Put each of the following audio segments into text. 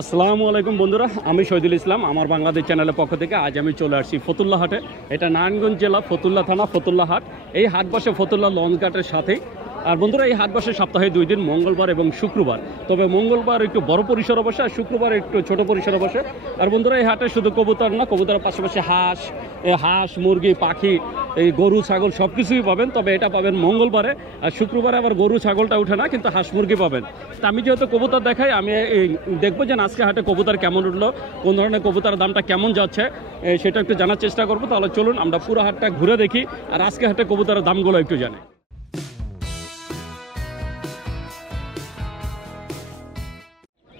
আসসালামু আলাইকুম বন্ধুরা, আমি শহীদুল ইসলাম। আমার বাংলাদেশ চ্যানেলের পক্ষ থেকে আজ আমি চলে আসছি ফতুল্লা হাটে। এটা নারায়ণগঞ্জ জেলা ফতুল্লা থানা ফতুল্লা হাট। এই হাট বসে ফতুল্লা লঞ্চ ঘাটের সাথেই। আর বন্ধুরা, এই হাট বসে সপ্তাহে 2 দিন, মঙ্গলবার এবং শুক্রবার। তবে মঙ্গলবার একটু বড় পরিসরে বসে আর শুক্রবার একটু ছোট পরিসরে বসে। আর বন্ধুরা, এই হাটে শুধু কবুতর না, কবুতরের পাশাপাশি হাঁস মুরগি পাখি, এই গরু ছাগল সব কিছুই পাবেন। তবে এটা পাবেন মঙ্গলবারে, আর শুক্রবারে আবার গরু ছাগলটা উঠে না, কিন্তু হাঁস মুরগি পাবেন। তা আমি যেহেতু কবুতর দেখাই, আমি দেখবো যে আজকে হাটে কবুতর কেমন উঠলো, কোন ধরনের কবুতরের দামটা কেমন যাচ্ছে, সেটা একটু জানার চেষ্টা করবো। তাহলে চলুন আমরা পুরো হাটটা ঘুরে দেখি, আর আজকে হাটে কবুতরের দামগুলো একটু জানি।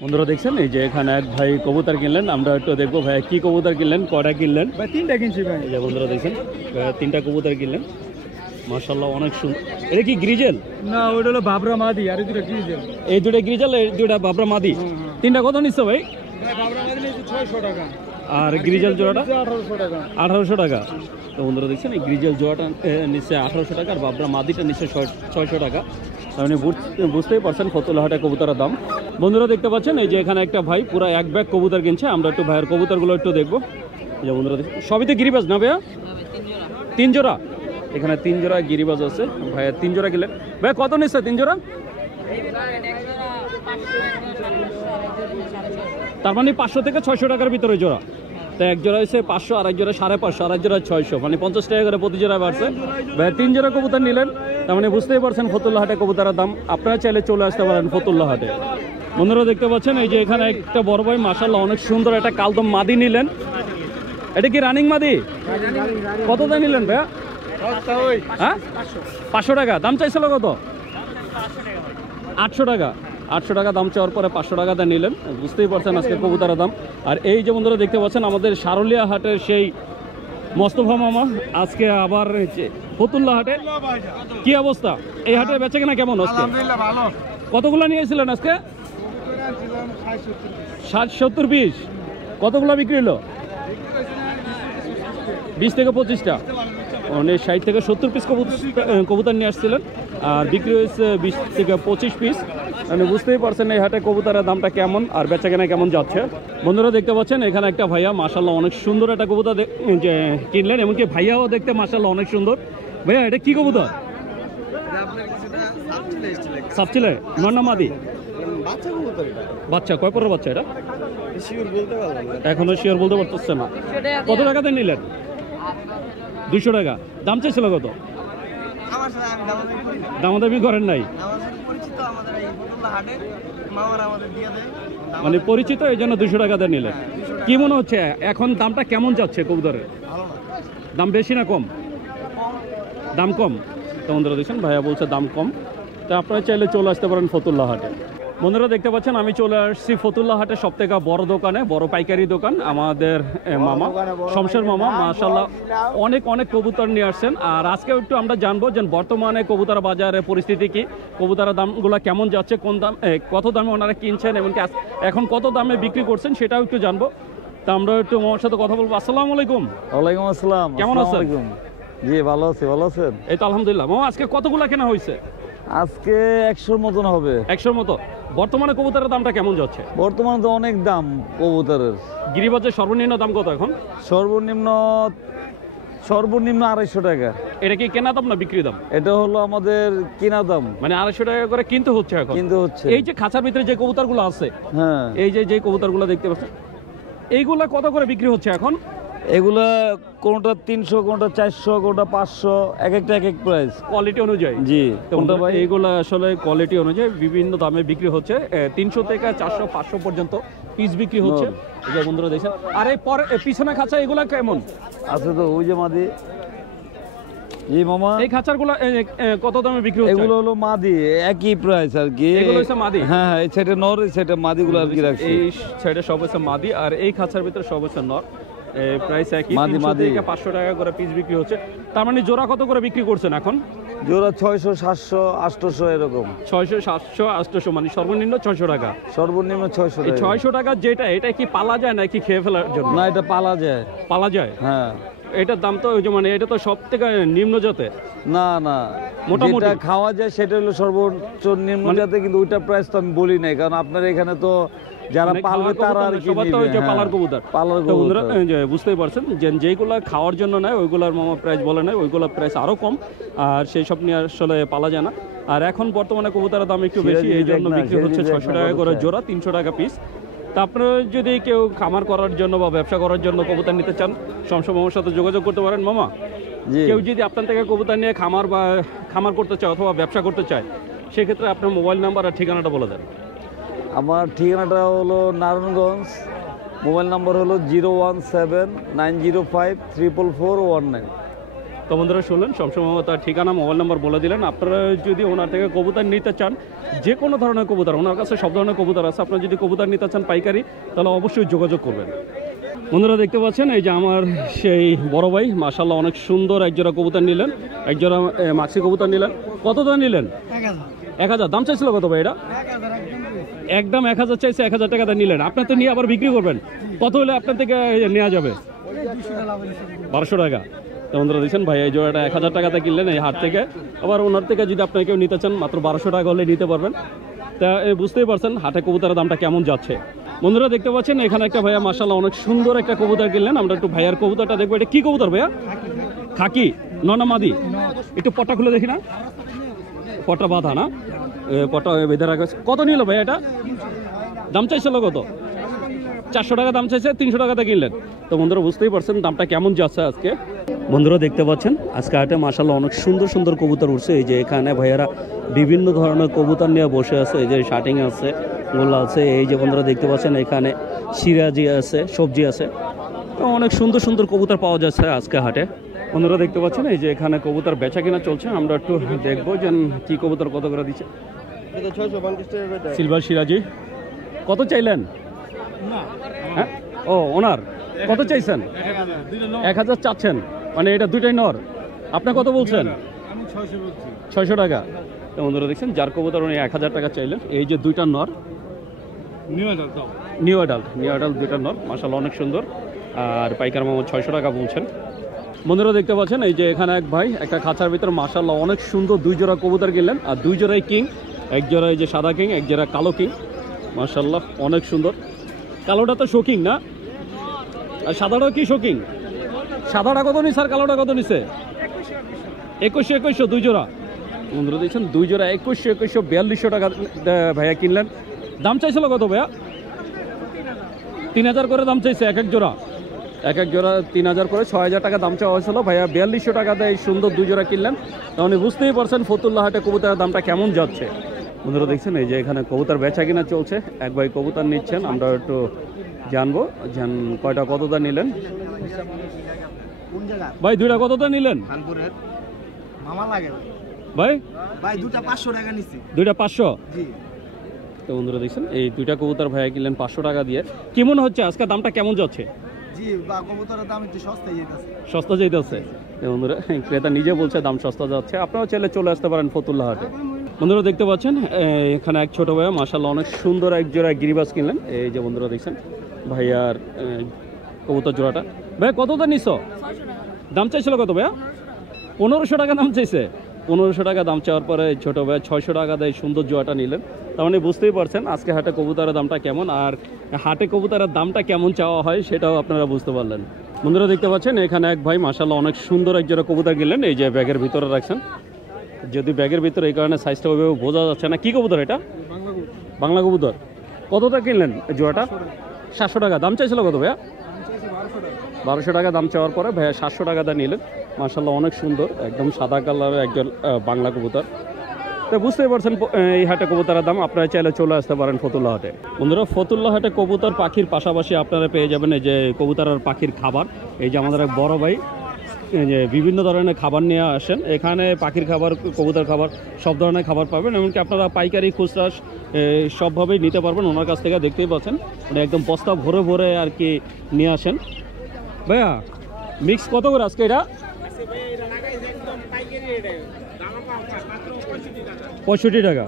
বন্ধুরা দেখছেন, এই যে এখানে এক ভাই কবুতর কিনলেন, আমরা একটু দেখবো ভাই কি কবুতর কিনলেন, কয়টা কিনলেন। ভাই 3টা কিনছি ভাই। এই যে বন্ধুরা দেখছেন, 3টা কবুতর কিনলেন, মাশাআল্লাহ অনেক সুন্দর। এটা কি গ্রিজেল? না, ওটা হলো বাবরা মাদি, আর এই দুটো গ্রিজেল। এই দুটো গ্রিজেল, এই দুটো বাবরা মাদি। 3টা কত নিচ্ছে ভাই? ভাই বাবরা মাদি নিচ্ছে 600 টাকা, আর গ্রিজেল জোড়াটা 1800 টাকা। 1800 টাকা। তো বন্ধুরা দেখছেন, এই গ্রিজেল জোড়াটা নিচ্ছে 1800 টাকা, আর বাবরা মাদিটা নিচ্ছে 600 টাকা। আপনি বুঝতেই পারছেন ফতুল্লা হাটে কবুতরের দাম। বন্ধুরা দেখতে পাচ্ছেন, এই যে এখানে একটা ভাই পুরো এক ব্যাগ কবুতর কিনছে। আমরা একটু ভাইয়ের কবুতরগুলো একটু দেখবো। এই যে বন্ধুরা দেখছেন, সবই তো গিরিবাজ না ভাইয়া? 3 জোড়া। এখানে 3 জোড়া গিরিবাজ আছে। ভাইয়া 3 জোড়া কিনলেন। ভাইয়া কত নিচ্ছে 3 জোড়া? তার মানে 500 থেকে 600 টাকার ভিতরে জোড়া। তো এক জোড়া হচ্ছে 500, আর এক জোড়া 550, আর এক জোড়া 600, মানে 50 টাকা করে প্রতি জোড়া বাড়ছে। ভাইয়া 3 জোড়া কবুতর নিলেন, তার মানে বুঝতেই পারছেন ফতুল্লা হাটে কবুতরের দাম। আপনারা চাইলে চলে আসতে পারেন ফতুল্লা হাটে। বন্ধুরা দেখতে পাচ্ছেন, এই যে এখানে একটা বড় ভাই মাশাআল্লাহ অনেক সুন্দর একটা কালদম মাদি নিলেন। এটা কি রানিং মাদি? কত দাম নিলেন ভাইয়া? হ্যাঁ 500 টাকা। দাম চাইছিল কত? 800 টাকা। 800 টাকা দাম চাওয়ার পরে 500 টাকা দিয়ে নিলেন। বুঝতেই পারছেন আজকে কবুতরের দাম। আর এই যে বন্ধুরা দেখতে পাচ্ছেন, আমাদের সারুলিয়া হাটের সেই মোস্তফা মামা আজকে আবার ফতুল্লা হাটে। কি অবস্থা এই হাটের বেচা কেনা কেমন? আলহামদুলিল্লাহ ভালো। কতগুলো নিয়েছিলেন আজকে? 60-70 পিস। কতগুলো বিক্রি হলো? 20 থেকে 25টা। মানে 60 থেকে 70 পিস কবুতর নিয়ে আসছিলেন, আর বিক্রি হয়েছে 20 থেকে 25 পিস। মানে বুঝতেই পারছেন এই হাটে কবুতরের দামটা কেমন আর বেচা কেনা কেমন যাচ্ছে। বন্ধুরা দেখতে পাচ্ছেন, এখানে একটা ভাইয়া মাশাআল্লাহ অনেক সুন্দর একটা কবুতর কিনলেন, এমনকি ভাইয়াও দেখতে মাশাআল্লাহ অনেক সুন্দর। ভাইয়া এটা কি কবুতর? সাপচিলে নর না মাদি? বাচ্চা কয় পরের বাচ্চা এটা? এখনো শিওর বলতে পারতেছে না। কত টাকাতে নিলেন? 200 টাকা। দাম চাইছিল কত? দামাদামি করেন নাই? মানে পরিচিত, এই জন্য 200 টাকাতে নিলেন। কি মনে হচ্ছে এখন দামটা কেমন যাচ্ছে কবুতরের? দাম বেশি না কম? দাম কম। তো বন্ধুরা দেখছেন, ভাইয়া বলছে দাম কম। তো আপনারা চাইলে চলে আসতে পারেন ফতুল্লা হাটে। বন্ধুরা দেখতে পাচ্ছেন, আমি চলে আসছি ফতুল্লা হাটে সব থেকে বড় দোকানে, বড় পাইকারি দোকান। আমাদের মামা শমশের মামা মাশাআল্লাহ অনেক অনেক কবুতর নিয়ে আসছেন। আর আজকে একটু আমরা জানবো যে বর্তমানে কবুতর বাজারের পরিস্থিতি কি, কবুতরের দামগুলো কেমন যাচ্ছে, কোন দাম কত দামে ওনারা কিনছেন, এমনকি এখন কত দামে বিক্রি করছেন সেটাও একটু জানবো। তা আমরা একটু মামার সাথে কথা বলবো। আসসালামু আলাইকুম। ওয়ালাইকুম আসসালাম। কেমন আছেন? জি ভালো আছি। ভালো আছেন? এই তো আলহামদুলিল্লাহ। মামা আজকে কতগুলো কেনা হয়েছে? আজকে 100-র মতন হবে। 100-র মতো। বর্তমানে কবুতরের দামটা কেমন যাচ্ছে? বর্তমানে তো অনেক দাম কবুতরের। গিরিবাজের সর্বনিম্ন দাম কত এখন? সর্বনিম্ন 250 টাকা। এটা কি কেনা দাম না বিক্রি দাম? এটা হলো আমাদের কিনা দাম। মানে 250 টাকা করে কিনতে হচ্ছে এখন। কিনতে হচ্ছে। এই যে খাঁচার ভিতরে যে কবুতরগুলো আছে, হ্যাঁ, এই যে কবুতরগুলো দেখতে পাচ্ছেন, এইগুলা কত করে বিক্রি হচ্ছে এখন? এগুলা কোনটা 300, কোনটা 400, কোনটা 500, এক একটা এক এক প্রাইস, কোয়ালিটি অনুযায়ী। জি। কোনটা ভাই? এইগুলা আসলে কোয়ালিটি অনুযায়ী বিভিন্ন দামে বিক্রি হচ্ছে। 300 থেকে 400, 500 পর্যন্ত পিস বিক্রি হচ্ছে। এই যে বন্ধুরা দেখছেন। আর এই পরে পিছনে খাঁচা এগুলা কেমন আছে? তো ওই যে মাদি। জি মামা, এই খাঁচারগুলা কত দামে বিক্রি হচ্ছে? এগুলো হলো মাদি, একই প্রাইস আর কি। এগুলো হচ্ছে মাদি। হ্যাঁ, এই সাইডে নর, এই সাইডে মাদিগুলো আর কি রাখছি। এই সাইডে সব হচ্ছে মাদি, আর এই খাঁচার ভিতরে সব হচ্ছে নর। প্রাইস একই, 300 থেকে 500 টাকা করে পিস বিক্রি হচ্ছে। তার মানে জোড়া কত করে বিক্রি করছেন এখন? জোড়া 600, 700, 800 এরকম। 600, 700, 800, মানে সর্বনিম্ন 600 টাকা। সর্বনিম্ন 600 এই টাকা। 600 টাকা যেটা, এটা কি পালা যায় নাকি খেয়ে ফেলার জন্য? না, এটা পালা যায়। পালা যায়? হ্যাঁ। এটার দাম তো ওই যে মানে এটা তো সব থেকে নিম্ন জাতে। না না, মোটামুটি যেটা খাওয়া যায় সেটা হলো সর্বোচ্চ নিম্ন জাতে, কিন্তু ওইটা প্রাইস তো আমি বলি নাই, কারণ আপনার এখানে তো যারা মানে পালবে খাওয়ার তারা কবুতর আর না, কি সবার তো ওই যে নিবে, পালার হ্যাঁ। কবুতর। পালার তো বন্ধুরা কবুতর। এই যে বুঝতেই পারছেন যে যেগুলো খাওয়ার জন্য নেয় ওইগুলোর মামা প্রাইস বলে নেয়, ওইগুলোর প্রাইস আরও কম, আর সেই সব নিয়ে আসলে পালা যায় না। আর এখন বর্তমানে কবুতরের দাম একটু বেশি, সিরাজি এই জন্য দেখ না, বিক্রি হচ্ছে সিরাজি দেখ 600 না টাকা করে কত জোড়া, 300 টাকা পিস। তা আপনারা যদি কেউ খামার করার জন্য বা ব্যবসা করার জন্য কবুতর নিতে চান, সবসময় আমার সাথে যোগাযোগ করতে পারেন মামা। জি। কেউ যদি আপনার থেকে কবুতর নিয়ে খামার করতে চায় অথবা ব্যবসা করতে চায়, সেক্ষেত্রে আপনার মোবাইল নাম্বার আর ঠিকানাটা বলে দেন। আমার ঠিকানাটা হলো নারায়ণগঞ্জ, মোবাইল নাম্বার হলো 01790534419। তো বন্ধুরা শুনলেন, সবসময় তার ঠিকানা মোবাইল নাম্বার বলে দিলেন। আপনারা যদি ওনার থেকে কবুতর নিতে চান, যে কোনো ধরনের কবুতর, ওনার কাছে সব ধরনের কবুতর আছে, আপনারা যদি কবুতর নিতে চান পাইকারি, তাহলে অবশ্যই যোগাযোগ করবেন। বন্ধুরা দেখতে পাচ্ছেন এই যে আমার সেই বড় ভাই মাশাআল্লাহ অনেক সুন্দর একজোড়া কবুতর নিলেন, একজোড়া মাছি কবুতর নিলেন। কত দাম নিলেন? 1000। দাম চাইছিল কত ভাই এটা? একদম 1000 চাইছে, 1000 টাকাটা নিলেন। আপনার তো নিয়ে আবার বিক্রি করবেন, কত হলে আপনার থেকে নেওয়া যাবে? 1200 টাকা। তো বন্ধুরা দেখছেন ভাই এই জোড়াটা 1000 টাকাতে কিনলেন এই হাট থেকে। আবার ওনার থেকে যদি আপনার কেউ নিতে চান, মাত্র 1200 টাকা হলে নিতে পারবেন। তা বুঝতেই পারছেন হাটে কবুতরের দামটা কেমন যাচ্ছে। বন্ধুরা দেখতে পাচ্ছেন এখানে একটা ভাইয়া মাশাআল্লাহ অনেক সুন্দর একটা কবুতর কিনলেন। আমরা একটু ভাইয়ার কবুতরটা দেখবো। এটা কি কবুতর ভাইয়া? খাকি ননা মাদি? একটু পটা খুলে দেখি না, পটা বাঁধা না, পটা বেঁধে রাখা। কত নিল ভাই এটা? দাম চাইছিল কত? 400 টাকা দাম চাইছে, 300 টাকাতে কিনলেন। তো বন্ধুরা বুঝতেই পারছেন দামটা কেমন যাচ্ছে আজকে। বন্ধুরা দেখতে পাচ্ছেন আজকে হাটে মাশাআল্লাহ অনেক সুন্দর সুন্দর কবুতর উঠছে। এই যে এখানে ভাইয়ারা বিভিন্ন ধরনের কবুতর নিয়ে বসে আছে। এই যে শার্টিং আছে, গোল্লা আছে। এই যে বন্ধুরা দেখতে পাচ্ছেন এখানে সিরাজি আছে, সবজি আছে। তো অনেক সুন্দর সুন্দর কবুতর পাওয়া যাচ্ছে আজকে হাটে। বন্ধুরা দেখতে পাচ্ছেন এই যে এখানে কবুতর বেচা কিনা চলছে। আমরা একটু দেখবো যে কি কবুতর কত করে দিচ্ছে। সিলভার সিরাজি কত চাইলেন? হ্যাঁ, ও ওনার কত চাইছেন? 1000 চাচ্ছেন, মানে এটা দুইটাই নর। আপনি কত বলছেন? 600 টাকা। তো বন্ধুরা দেখছেন যার কবুতর উনি 1000 টাকা চাইলেন। এই যে দুইটা নর, নিউ অ্যাডাল্ট দুইটা নর মাশাআল্লাহ অনেক সুন্দর। আর পাইকার মামা 600 টাকা বলছেন। বন্ধুরা দেখতে পাচ্ছেন এই যে এখানে এক ভাই একটা খাঁচার ভিতরে মাশাআল্লাহ অনেক সুন্দর 2 জোড়া কবুতর কিনলেন। আর 2 জোড়াই কিং, এক জোড়া এই যে সাদা কিং, এক জোড়া কালো কিং। মাশাআল্লাহ অনেক সুন্দর। কালোটা তো শোকিং না, আর সাদাটাও কি শোকিং? সাদাটা কত নিছে আর কালোটা কত নিছে? 2100 2 জোড়া। বন্ধুরা দেখছেন 2 জোড়া 2100 4200 টাকা ভাইয়া কিনলেন। দাম চাইছিল কত ভাইয়া? 3000 করে দাম চাইছে এক এক জোড়া। 3000 করে 6000 টাকা দাম চাওয়া হয়েছিল। ভাইয়া 4200 টাকা দিয়ে সুন্দর 2 জোড়া কিনলেন। তাহলে বুঝতেই পারছেন ফতুল্লাহ হাটে কবুতরের দামটা কেমন যাচ্ছে। বন্ধুরা দেখছেন এই যে এখানে কবুতর বেচা কিনা চলছে। এক ভাই কবুতর নিচ্ছেন, আমরা একটু জানবো কয়টা কতটা নিলেন। ভাই দুইটা কতটা নিলেন ভাই? দুটা 500 টাকা নিছি। দুইটা 500। জি। তো বন্ধুরা দেখছেন এই দুইটা কবুতর ভাইয়া কিনলেন 500 টাকা দিয়ে। কি মনে হচ্ছে আজকে দামটা কেমন যাচ্ছে? জি, বা কবুতরের দাম একটু সস্তায় যেতেছে। সস্তা যাইতেছে। বন্ধুরা ক্রেতা নিজে বলছে দাম সস্তা যাচ্ছে। আপনারাও চাইলে চলে আসতে পারেন ফতুল্লাহ হাটে। বন্ধুরা দেখতে পাচ্ছেন এখানে এক ছোট ভাইয়া মাশাআল্লাহ অনেক সুন্দর এক জোড়া গিরিবাস কিনলেন। এই যে বন্ধুরা দেখছেন ভাইয়ার কবুতর জোড়াটা। ভাইয়া কতটা নিছো? দাম চাইছিল কত ভাইয়া? 1500 টাকা দাম চাইছে। 1500 টাকা দাম চাওয়ার পরে ছোট ভাইয়া 600 টাকা দিয়ে সুন্দর জোড়াটা নিলেন। তার মানে বুঝতেই পারছেন আজকে হাটে কবুতরের দামটা কেমন, আর হাটে কবুতরের দামটা কেমন চাওয়া হয় সেটাও আপনারা বুঝতে পারলেন। বন্ধুরা দেখতে পাচ্ছেন এখানে এক ভাই মাশাআল্লাহ অনেক সুন্দর এক জোড়া কবুতর কিনলেন। এই যে ব্যাগের ভিতরে রাখছেন, যদি ব্যাগের ভিতরে এই কারণে সাইজটা ওইভাবে বোঝা যাচ্ছে না। কি কবুতর এটা? বাংলা কবুতর। কতটা কিনলেন জোড়াটা? 700 টাকা। দাম চাইছিল কত ভাইয়া? 1200 টাকা দাম চাওয়ার পরে ভাইয়া 700 টাকা দিয়ে নিলেন। মাশাআল্লাহ অনেক সুন্দর একদম সাদা কালারের একজন বাংলা কবুতর। তো বুঝতেই পারছেন এই হাটে কবুতরের দাম। আপনারা চাইলে চলে আসতে পারেন ফতুল্লাহ হাটে। বন্ধুরা ফতুল্লাহ হাটে কবুতর পাখির পাশাপাশি আপনারা পেয়ে যাবেন এই যে কবুতর আর পাখির খাবার। এই যে আমাদের এক বড় ভাই যে বিভিন্ন ধরনের খাবার নিয়ে আসেন। এখানে পাখির খাবার, কবুতর খাবার, সব ধরনের খাবার পাবেন। এমনকি আপনারা পাইকারি খুচরা সবভাবেই নিতে পারবেন ওনার কাছ থেকে। দেখতেই পাচ্ছেন মানে একদম বস্তা ভরে ভরে আর কি নিয়ে আসেন। ভাইয়া মিক্স কত করে আজকে এটা? 65 টাকা।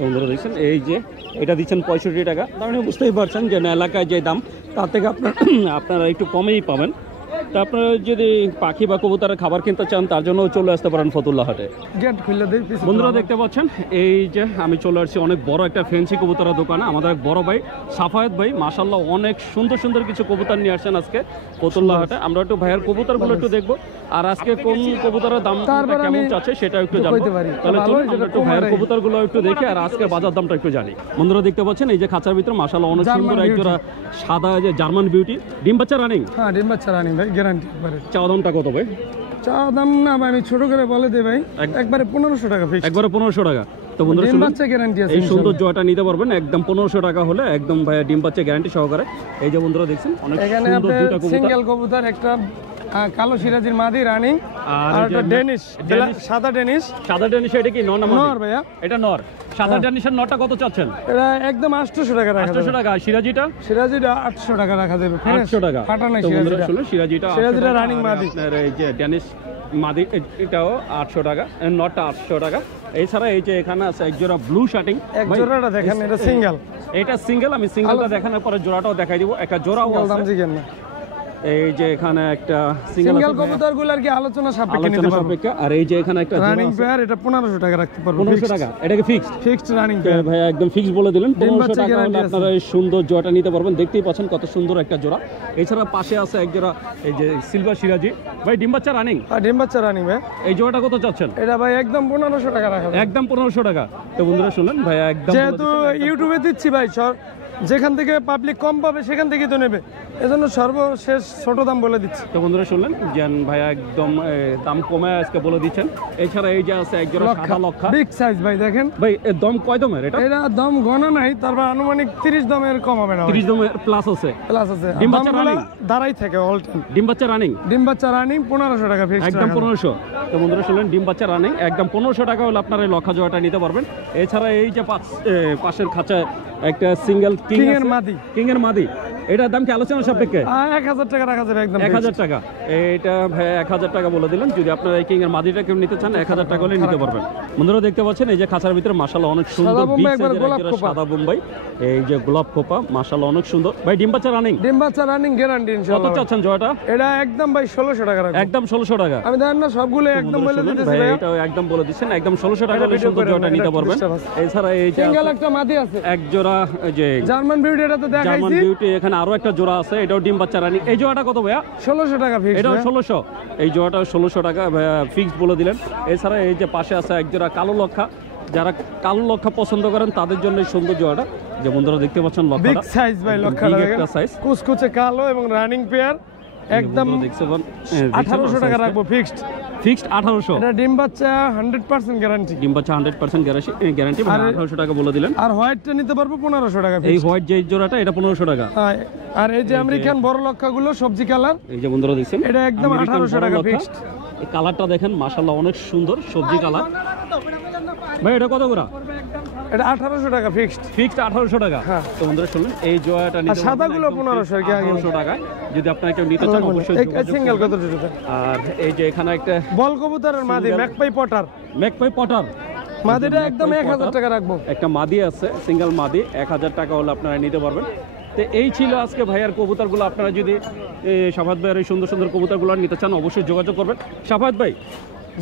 বন্ধুরা দেখছেন এই যে এটা দিচ্ছেন 65 টাকা। তার মানে বুঝতেই পারছেন যে এলাকায় যে দাম তার থেকে আপনারা একটু কমেই পাবেন। তা আপনারা যদি পাখি বা কবুতরের খাবার কিনতে চান তার জন্য চলে আসতে পারেন ফতুল্লা হাটে। গেট খুলে দেই বন্ধুরা দেখতে পাচ্ছেন এই যে আমি চলে আসছি অনেক বড় একটা ফ্যান্সি কবুতরের দোকানে। আমাদের এক বড় ভাই সাফায়েত ভাই মাশাআল্লাহ অনেক সুন্দর সুন্দর কিছু কবুতর নিয়ে আসছেন আজকে ফতুল্লা হাটে। আমরা একটু ভাইয়ের কবুতরগুলো একটু দেখবো আর আজকে কোন কবুতরের দাম কেমন চাচ্ছে সেটা একটু জানবো। তাহলে চলুন আমরা একটু ভাইয়ের কবুতরগুলো একটু দেখি আর আজকে বাজার দামটা একটু জানি। বন্ধুরা দেখতে পাচ্ছেন এই যে খাঁচার ভিতরে মাশাআল্লাহ অনেক সুন্দর এক জোড়া সাদা যে জার্মান বিউটি ডিম বাচ্চা রানিং। হ্যাঁ ডিম বাচ্চা রানিং ভাই গ্যারান্টি একবারে। চাওয়া দামটা কত ভাই? চা দাম না ভাই আমি ছোট করে বলে দেই ভাই একবারে 1500 টাকা ফিক্স। একবারে 1500 টাকা। তো বন্ধুরা ডিম বাচ্চা গ্যারান্টি আছে। এই সুন্দর জয়টা নিতে পারবেন একদম 1500 টাকা হলে একদম ভাই ডিম বাচ্চা গ্যারান্টি সহকারে। এই যে বন্ধুরা দেখছেন অনেক এখানে সুন্দর দুটো আপনার কবুতর। সিঙ্গেল কবুতর একটা কালো সিরাজির মাদি রানিং আর একটা ডেনিশ সাদা ডেনিশ। সাদা ডেনিশ এটা কি নর না মাদি? নর ভাইয়া। এটা নর। সাদা ডেনিশের নরটা কত চাচ্ছেন? এটা একদম 800 টাকা রাখা যাবে। 800 টাকা। সিরাজিটা? সিরাজিটা 800 টাকা রাখা যাবে। 800 টাকা। ফাটা নাই তো বন্ধুরা সিরাজিটা। শুনুন সিরাজিটা সিরাজিটা রানিং মাদি। আপনার এই যে ডেনিশ মাদি এটাও 800 টাকা। নরটা 800 টাকা। এছাড়া এই যে এখানে আছে এক জোড়া ব্লু শার্টিং। এক জোড়াটা দেখেন এটা সিঙ্গেল। এটা সিঙ্গেল। আমি সিঙ্গেলটা দেখানোর পরে জোড়াটাও দেখাই দিব। একটা জোড়াও দাম আছে। জিজ্ঞেস না। এই যে এখানে একটা সিঙ্গেল কবুতরগুলো আর কি আলোচনা সাপেক্ষে নিতে পারবো। আর এই যে এখানে একটা রানিং পেয়ার এটা 1500 টাকা রাখতে পারবো। 1500 টাকা। এটা কি ফিক্সড? ফিক্সড রানিং পেয়ার ভাই একদম ফিক্স বলে দিলেন। 1500 টাকা হলে guarantee আপনারা এই সুন্দর জোড়াটা নিতে পারবেন। দেখতেই পাচ্ছেন কত সুন্দর একটা জোড়া। এছাড়া পাশে আছে এক জোড়া এই যে সিলভার সিরাজি। ভাই ডিম বাচ্চা রানিং? আর ডিম বাচ্চা রানিং ভাই। এই জোড়াটা কত চাচ্ছেন? এটা ভাই একদম 1500 টাকা রাখা যাবে। একদম 1500 টাকা। তো বন্ধুরা শুনলেন ভাই একদম যেহেতু ইউটিউবে দিচ্ছি ভাই যেখান থেকে পাবলিক কম পাবে সেখান থেকেই তো নেবে, এজন্য সর্বশেষ ছোট দাম বলে দিচ্ছি। তো বন্ধুরা শুনলেন জেন ভাই একদম দাম কমে আজকে বলে দিচ্ছেন। এছাড়া এই যে আছে এক জোড়া সাদা লক্ষা বিগ সাইজ ভাই দেখেন। ভাই এর দম কয় দমের এটা? এটা দম গণনা নাই, তারপর আনুমানিক 30 দমের কম হবে না। 30 দমের প্লাস আছে। প্লাস আছে। ডিম বাচ্চা রানিং? দাঁড়াই থাকে অল টাইম। ডিম বাচ্চা রানিং? ডিম বাচ্চা রানিং 1500 টাকা ফিক্স। একদম 1500। তো বন্ধুরা শুনলেন ডিম বাচ্চা রানিং একদম 1500 টাকা হলে আপনারা এই লক্ষা জোড়াটা নিতে পারবেন। এছাড়া এই যে পাশের খাঁচায় একটা সিঙ্গেল কিং এর মাদি এটার দাম কি আলোচনা সাপেক্ষে? 1000 টাকা রাখা যাবে একদম 1000 টাকা। এটা ভাই 1000 টাকা বলে দিলেন। যদি আপনারা এই কিং এর মাদিটা কেউ নিতে চান 1000 টাকা হলে নিতে পারবেন। বন্ধুরা দেখতে পাচ্ছেন এই যে খাঁচার ভিতরে মাশাআল্লাহ অনেক সুন্দর বিগ সাইজের সাদা বোম্বাই। এই যে গোলাপ খোপা মাশাআল্লাহ অনেক সুন্দর। ভাই ডিম বাচ্চা রানিং? ডিম বাচ্চা রানিং গ্যারান্টি ইনশাআল্লাহ। কত চাচ্ছেন জোড়াটা? এটা একদম ভাই 1600 টাকা রাখা। একদম 1600 টাকা। আমি জানেন না সবগুলো একদম বলে দিতেছি ভাই ভাই। এটা একদম বলে দিচ্ছেন একদম 1600 টাকা হলে সুন্দর জোড়াটা নিতে পারবেন। এছাড়া এই যে সিঙ্গেল একটা মাদি আছে এক জোড়া যে জার্মান বিউটি, এটা তো দেখাইছি। জার্মান বিউটি এখানে আরো একটা জোড়া আছে, এটাও ডিম বাচ্চা রানিং। এই জোড়াটা কত ভাইয়া? 1600 টাকা ফিক্স। এটাও 1600। এই জোড়াটা 1600 টাকা ভাইয়া ফিক্স বলে দিলেন। এছাড়া এই যে পাশে আছে এক জোড়া কালো লক্ষা। যারা কালো লক্ষা পছন্দ করেন তাদের জন্য এই সুন্দর জোড়াটা। যে বন্ধুরা দেখতে পাচ্ছেন লক্ষাটা বিগ সাইজ ভাই, লক্ষাটা একটা সাইজ কুচকুচে কালো এবং রানিং পেয়ার একদম 1800 টাকা রাখবো ফিক্সড। ফিক্সড 1800। এটা ডিম বাচ্চা 100% গ্যারান্টি। ডিম বাচ্চা 100% গ্যারান্টি 1800 টাকা বলে দিলেন। আর হোয়াইটটা নিতে পারবো 1500 টাকা। এই হোয়াইট যে জোড়াটা এটা 1500 টাকা। আর এই যে আমেরিকান বড় লক্ষাগুলো সবজি কালার, এই যে বন্ধুরা দেখছেন এটা একদম 1800 টাকা ফিক্সড। এই কালারটা দেখেন মাশাআল্লাহ অনেক সুন্দর সবজি কালার। ভাই এটা কত করে? এটা 1800 টাকা ফিক্সড। ফিক্সড 1800 টাকা। তো বন্ধুরা শুনুন এই জোড়াটা নিতে সাদাগুলো 1500 কি আগে 1800 টাকা। যদি আপনারা কেউ নিতে চান অবশ্যই সিঙ্গেল কত টাকা। আর এই যে এখানে একটা বল কবুতরের মাদি ম্যাকপাই পটার মাদিটা একদম 1000 টাকা রাখবো। একটা মাদি আছে সিঙ্গেল মাদি 1000 টাকা হলে আপনারা নিতে পারবেন। তো এই ছিল আজকে ভাইয়ার কবুতরগুলো। আপনারা যদি সাফাত ভাইয়ের এই সুন্দর সুন্দর কবুতরগুলো নিতে চান অবশ্যই যোগাযোগ করবেন। সাফাত ভাই,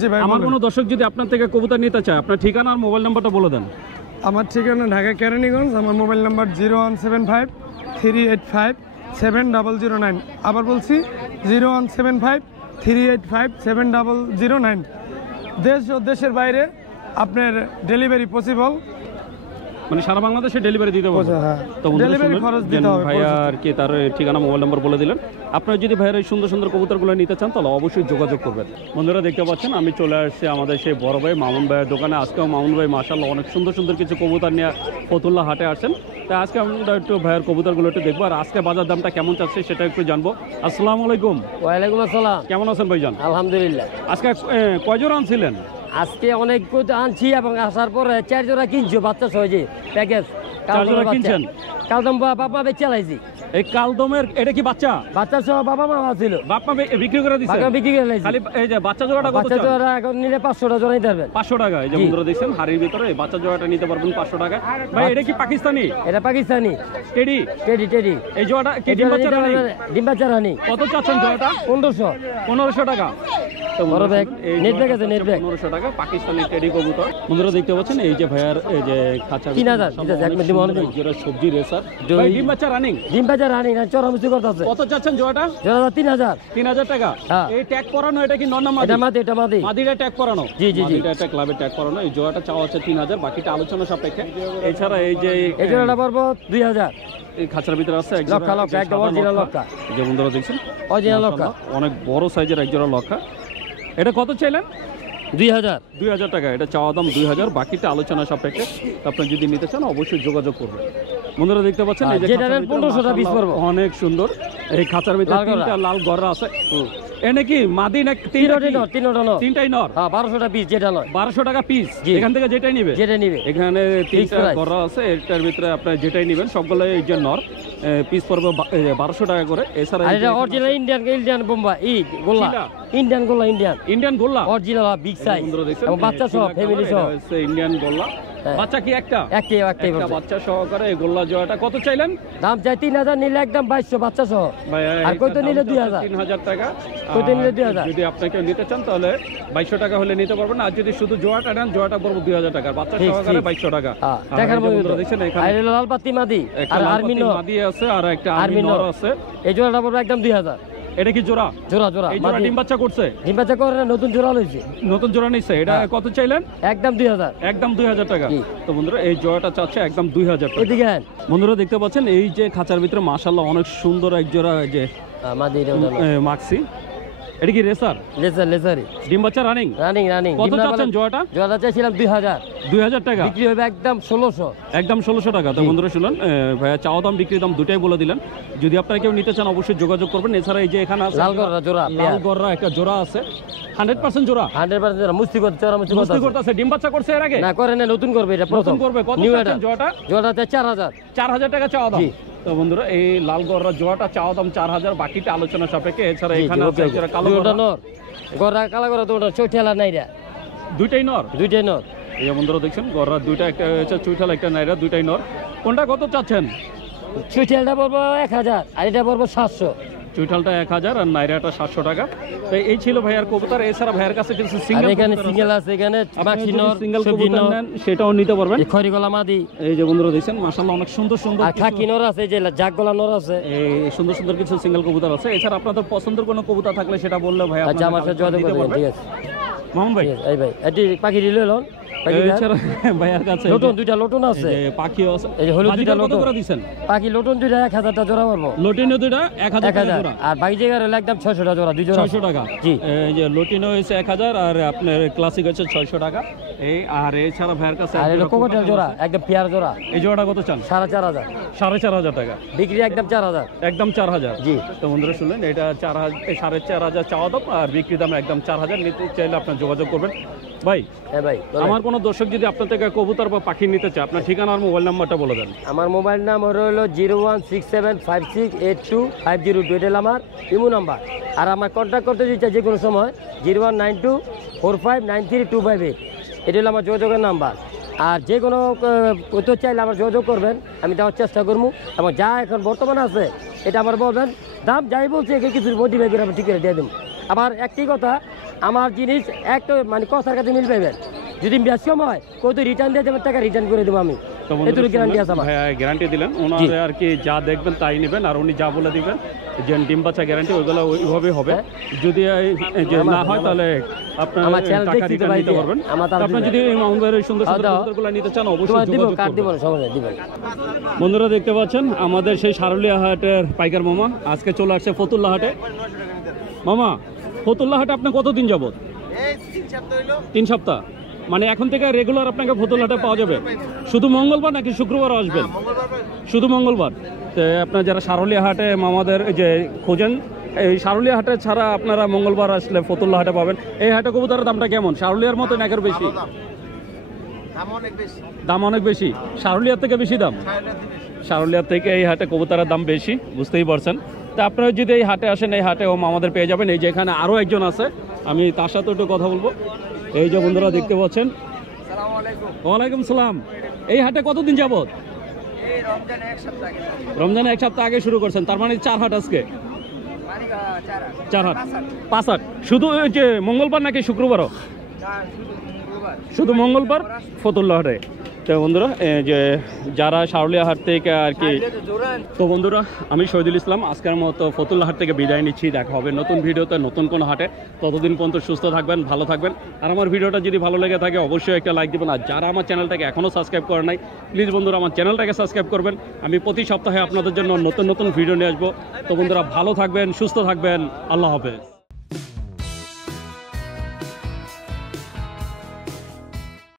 জি ভাই, আমার কোনো দর্শক যদি আপনার থেকে কবুতর নিতে চায় আপনার ঠিকানা আর মোবাইল নাম্বারটা বলে দেন। আমার ঠিকানা ঢাকা কেরানীগঞ্জ। আমার মোবাইল নাম্বার 01753857009। আবার বলছি 01753857009। দেশ ও দেশের বাইরে আপনার ডেলিভারি পসিবল, মানে সারা বাংলাদেশে ডেলিভারি দিতে পারবেন। হ্যাঁ, তো বন্ধুরা ডেলিভারি শুনলেন, খরচ দিতে হবে। ভাইয়ার কি তার ঠিকানা মোবাইল নাম্বার বলে দিলেন। আপনারা যদি ভাইয়ার এই সুন্দর সুন্দর কবুতরগুলো নিতে চান তাহলে অবশ্যই যোগাযোগ করবেন। বন্ধুরা দেখতে পাচ্ছেন আমি চলে আসছি আমাদের সেই বড় ভাই মামুন ভাইয়ের দোকানে। আজকেও মামুন ভাই মাশাআল্লাহ অনেক সুন্দর সুন্দর কিছু কবুতর নিয়ে ফতুল্লা হাটে আসছেন। তাই আজকে আমরা একটু ভাইয়ের কবুতরগুলো একটু দেখবো আর আজকে বাজার দামটা কেমন চাচ্ছে সেটা একটু জানবো। আসসালামু আলাইকুম। ওয়ালাইকুম আসসালাম। কেমন আছেন ভাইজান? আলহামদুলিল্লাহ। আজকে কয় জোড়া আনছিলেন? আজকে অনেক আনছি এবং আসার পরে 4 জোড়া কিনছো বাচ্চা সহজে প্যাকেজ। 4 জোড়া কিনছেন? কালদম বাবা বেচে লাইছি। এই কালদমের এটা কি বাচ্চা? বাচ্চা সহ বাবা মা ছিল, বাপ মা বিক্রি করে দিছে? বাবা বিক্রি করে লাইছে। খালি এই যে বাচ্চা জোড়াটা কত বাচ্চা চান? জোড়া এখন নিলে 500 টাকা জোড়া নিতে পারবেন। 500 টাকা। এই যে জি। বন্ধুরা দেখছেন হাড়ির ভিতরে এই বাচ্চা জোড়াটা নিতে পারবেন 500 টাকা। ভাই এটা কি পাকিস্তানি? এটা পাকিস্তানি টেডি? Teddy teddy. এই জোড়াটা কি ডিম বাচ্চা রানী? ডিম বাচ্চা রানী। কত চাচ্ছেন জোড়াটা? 1500। 1500 টাকা। তো বড় ব্যাগ, এই নেট ব্যাগ জোড়াটা আছে, নেট হচ্ছে ব্যাগ। 1500 টাকা পাকিস্তানি টেডি কবুতর। বন্ধুরা দেখতে পাচ্ছেন এই যে ভাইয়ার এই যে খাঁচা 3000, ঠিক আছে, এক মিনিট দিব, অনেক দিন। জোড়া সবজি রেসার। জয়- ভাই ডিম বাচ্চা রানিং ডিম বাচ্চা রানী না চড়ামুচি করতেছে। কত চাচ্ছেন জোড়াটা? জোড়া 3000। 3000 টাকা। হ্যাঁ। এই ট্যাগ করানো এটা কি নন না মাদি? এটা মাদি, এটা মাদি। মাদিটা ট্যাগ করানো? জি, জি, জি। মাদিটা একটা ক্লাবে ট্যাগ করানো। এই জোড়াটা চাওয়া হচ্ছে 3000, বাকিটা আলোচনা সাপেক্ষে। এছাড়া এই যে এই জোড়াটা পড়বো 2000। এই খাঁচার ভিতরে আছে এক লক্ষা, জোড়া, লক্ষা, এই যে একদম সাদা original লক্ষা। লক্ষা। এই যে বন্ধুরা দেখছেন অরিজিনাল লক্ষা। মাশাআল্লাহ, অনেক বড় সাইজের এক জোড়া লক্ষা। এটা কত চাইলেন? 2000। 2000 টাকা। এটা চাওয়া দাম 2000, বাকিটা আলোচনা সাপেক্ষে। আপনারা যদি নিতে চান অবশ্যই যোগাযোগ করবেন। বন্ধুরা দেখতে পাচ্ছেন এই যে যেটা খাঁচার নেন ভিতরে 1500 টা পিস মাশাআল্লাহ পড়বো। অনেক সুন্দর। এই খাঁচার ভিতরে লাল গররা। তিনটা লাল গররা আছে। এনে কি মাদি না তিনটা? তিনটাই নর, তিনটা নর। তিনটাই নর। হ্যাঁ 1200 টা পিস যেটা লয়। 1200 টাকা পিস। জি। এখান থেকে যেটাই নিবে? যেটা নিবে। এখানে তিনটা price। গররা আছে, এটার ভিতরে আপনার যেটাই নেবেন সবগুলো এই যে নর পিস পড়বে 1200 টাকা করে। এছাড়া আর এই যে এটা অরিজিনাল ইন্ডিয়ান বোম্বা গোল্লা। চিলা। ইন্ডিয়ান গোল্লা, ইন্ডিয়ান ইন্ডিয়ান গোল্লা। অরিজিনাল বিগ সাইজ বন্ধুরা দেখছেন এবং বাচ্চা সহ ফ্যামিলি সহ। ইন্ডিয়ান গোল্লা। হ্যাঁ। বাচ্চা কি একটা? একটাই একটা বাচ্চা সহকারে এই গোল্লা জোড়াটা কত চাইলেন? দাম চাই 3000, নিলে একদম 2200 বাচ্চা সহ। ভাই, আর এটা কইতো নিলে দাম 2000। 3000 টাকা। কইতো নিলে আর 2000। যদি আপনাকে নিতে চান তাহলে 2200 টাকা হলে নিতে পারবেন। আর যদি শুধু জোড়াটা নেন জোড়াটা পড়বে 2000 টাকা, বাচ্চা ঠিক, সহকারে ঠিক। 2200 টাকা। হ্যাঁ, আর দেখার এই যে মতো। বন্ধুরা দেখছেন আর এখানে এটা লাল পাতি মাদি একটা আর লাল আর্মি পাতি নর। মাদি আছে আর একটা আর্মি আর্মি নর নর আছে। এই জোড়াটা পড়বে একদম 2000। এটা কি জোড়া? জোড়া জোড়া এই জোড়া মাদি। ডিম বাচ্চা করছে? ডিম বাচ্চা করে না, নতুন জোড়া লইছে। নতুন জোড়া নিচ্ছে। এটা হ্যাঁ। কত চাইলেন? একদম 2000। একদম 2000 টাকা। জি। তো বন্ধুরা এই জোড়াটা চাচ্ছে একদম 2000 টাকা। এদিকে আন। বন্ধুরা দেখতে পাচ্ছেন এই যে খাঁচার ভিতরে মাশাআল্লাহ অনেক সুন্দর এক জোড়া এই যে মাদি মাক্সি। এটা কি রেসার? লেজার লেজারি ডিম বাচ্চা রানিং? Running running. কত চাচ্ছেন জোড়াটা? জোড়া চাইছিলাম 2000, 2000 টাকা। বিক্রি হবে একদম 1600। একদম 1600 টাকা। তো বন্ধুরা শুনলেন ভাইয়া চাওয়া দাম বিক্রি দাম দুটাই বলে দিলেন। যদি আপনারা কেউ নিতে চান অবশ্যই যোগাযোগ করবেন। এছাড়া এই যে এখানে আছে লাল গররা জোড়া, লাল গররা একটা জোড়া আছে 100% জোড়া। 100% জোড়া মুস্তি করতে চড়া মুস্তি মুস্তি করতে করতেছে। ডিম বাচ্চা করছে এর আগে? না করে না, নতুন করবে এটা প্রথম। নতুন করবে। কত নিউ চাচ্ছেন এটা জোড়াটা? জোড়াতে 4000। 4000 টাকা চাওয়া দাম। জি। তো বন্ধুরা এই লাল গররা জোড়াটা চাওয়া দাম 4000, বাকিটা আলোচনা সাপেক্ষে। এছাড়া জি, এখানে জি, আছে ওকে, এক জোড়া ওকে। কালো দুইটা গররা। নর গররা কালা গররা, তো ওটা চৈঠালা নাইরা, দুইটাই নর। দুইটাই নর। এই যে বন্ধুরা দেখছেন গররা দুইটা, একটা হচ্ছে চুইঠাল একটা নাইরা, দুইটাই নর। কোনটা কত চাচ্ছেন? চৈঠালটা পড়বো 1000 আর এটা পড়বো 700। চুইঠালটা 1000 আর নাইরাটা 700 টাকা। তো এই ছিল ভাইয়ার কবুতর। এছাড়া ভাইয়ের কাছে কিছু আর সিঙ্গেল এখানে সিঙ্গেল আছে, এখানে মাছি নর, সিঙ্গেল সবজি কবুতর নর, নেন সেটাও নিতে পারবেন। এই খড়িগলা মাদি এই যে বন্ধুরা দেখছেন মাশাআল্লাহ অনেক সুন্দর সুন্দর আর খাকি নর আছে, যে জাগগলা নর আছে। এই সুন্দর সুন্দর কিছু সিঙ্গেল কবুতর আছে। এছাড়া আপনাদের পছন্দের কোনো কবুতর থাকলে সেটা বললে ভাই আচ্ছা, আমার সাথে যোগাযোগ করবেন। ঠিক আছে, মামুন ভাই। ঠিক আছে। এই ভাই এটি পাখি দিল লন। এছাড়া ভাইয়ার কাছে লোটন দুইটা লোটন আছে, এই যে পাখিও আছে। এই যে হলুদ দুইটা বাজিটা কত লোটন। করে দিবেন? পাখি লোটন দুইটা 1000 টা জোড়া মারবো। লটিনো দুইটা 1000 টাকা 1000 জোড়া। আর বাকি জায়গায় হলো একদম 600 টা জোড়া, দুই জোড়া। 600 টাকা। জি। এই যে লটিনো হয়েছে 1000 আর আপনার ক্লাসিক হচ্ছে 600 টাকা। এই আর এছাড়া ভাইয়ের কাছে আর এক এটা জোড়া কোকোটেল কোকাটেল জোড়া আছে। একদম পেয়ার জোড়া, এই জোড়াটা কত চান? 4500। 4500 টাকা। বিক্রি একদম 4000। একদম 4000। জি। তো বন্ধুরা শুনলেন এটা 4500 চাওয়া দাম আর বিক্রি দাম একদম 4000। নিতে চাইলে আপনার যোগাযোগ করবেন। ভাই হ্যাঁ ভাই বলেন। আমার কোনো দর্শক যদি আপনার থেকে কবুতর বা পাখি নিতে চায় আপনার ঠিকানা আর মোবাইল নাম্বারটা বলে দেন। আমার মোবাইল নাম্বার হলো 01675682502। এটা হলো আমার ইমো নাম্বার। আর আমার কন্ট্যাক্ট করতে দিচ্ছে যে কোনো সময় 01924593258। এটা হলো আমার যোগাযোগের নাম্বার। আর যে কোনো তথ্য চাইলে আমার যোগাযোগ করবেন, আমি দেওয়ার চেষ্টা করবো। এবং যা এখন বর্তমানে আছে এটা আমার বলবেন, দাম যাই বলছে কিছু মোটিভাই করে আমি ঠিক করে দিয়ে দেবো। আবার একটি কথা, আমার জিনিস একটা মানে কথার কাছে মিল পাইবেন। যদি বেশি সময় কত রিটার্ন দিয়ে দেবেন, টাকা রিটার্ন করে দেবো আমি। তো বন্ধুরা এটুকু গ্যারান্টি আছে আমার। ভাইয়া গ্যারান্টি দিলেন ওনারে আর কি, যা দেখবেন তাই নেবেন আর উনি যা বলে দিবেন যে ডিম বাচ্চা গ্যারান্টি ওইগুলো ওইভাবেই হবে। যদি যে না হয় তাহলে আপনার আমার চ্যানেল টাকা দেখছি তো রিটার্ন ভাই, নিতে পারবেন। আমার তার আপনি যদি এই মামুন ভাইয়ের এই সুন্দর সুন্দর দাও। কবুতরগুলো নিতে চান অবশ্যই তোমার দিব যোগাযোগ কার্ড দিব করবেন। না, সমস্যা দিবেন। বন্ধুরা দেখতে পাচ্ছেন আমাদের সেই সারুলিয়া হাটের পাইকার মামা আজকে চলে আসছে ফতুল্লা হাটে। মামা ফতুল্লা হাটে আপনি কতদিন যাবত? 3 সপ্তাহ। মানে এখন থেকে রেগুলার আপনাকে ফতুল্লা হাটে পাওয়া যাবে? শুধু মঙ্গলবার নাকি শুক্রবারও আসবেন? শুধু মঙ্গলবার। তো আপনার যারা সারুলিয়া হাটে মামাদের যে খোঁজেন, এই সারুলিয়া হাটে ছাড়া আপনারা মঙ্গলবার আসলে ফতুল্লা হাটে পাবেন। এই হাটে কবুতরের দামটা কেমন? সারুলিয়ার মতো নাকি আরো বেশি? দাম অনেক বেশি। সারুলিয়ার থেকে বেশি দাম? সারুলিয়া থেকে এই হাটে কবুতরের দাম বেশি, বুঝতেই পারছেন। তা আপনারা যদি এই হাটে আসেন, এই হাটে ও আমাদের পেয়ে যাবেন। এই যে এখানে আরও একজন আছে, আমি তার সাথে একটু কথা বলবো। এই যে বন্ধুরা দেখতে পাচ্ছেন, ওয়ালাইকুম সালাম। এই হাটে কতদিন যাবত? রমজানে এক সপ্তাহ আগে শুরু করছেন, তার মানে 4 হাট আজকে। 4 হাট 5 হাট শুধু ওই যে মঙ্গলবার নাকি শুক্রবারও? শুধু মঙ্গলবার ফতুল্লা হাটে। তো বন্ধুরা এই যে যারা সারুলিয়া হাট থেকে আর কি, তো বন্ধুরা আমি শহীদুল ইসলাম আজকের মতো ফতুল্লা হাট থেকে বিদায় নিচ্ছি। দেখা হবে নতুন ভিডিওতে নতুন কোনো হাটে। ততদিন পর্যন্ত সুস্থ থাকবেন, ভালো থাকবেন। আর আমার ভিডিওটা যদি ভালো লেগে থাকে অবশ্যই একটা লাইক দেবেন। আর যারা আমার চ্যানেলটাকে এখনও সাবস্ক্রাইব করে নাই, প্লিজ বন্ধুরা আমার চ্যানেলটাকে সাবস্ক্রাইব করবেন। আমি প্রতি সপ্তাহে আপনাদের জন্য নতুন নতুন ভিডিও নিয়ে আসবো। তো বন্ধুরা ভালো থাকবেন, সুস্থ থাকবেন, আল্লাহ হাফেজ।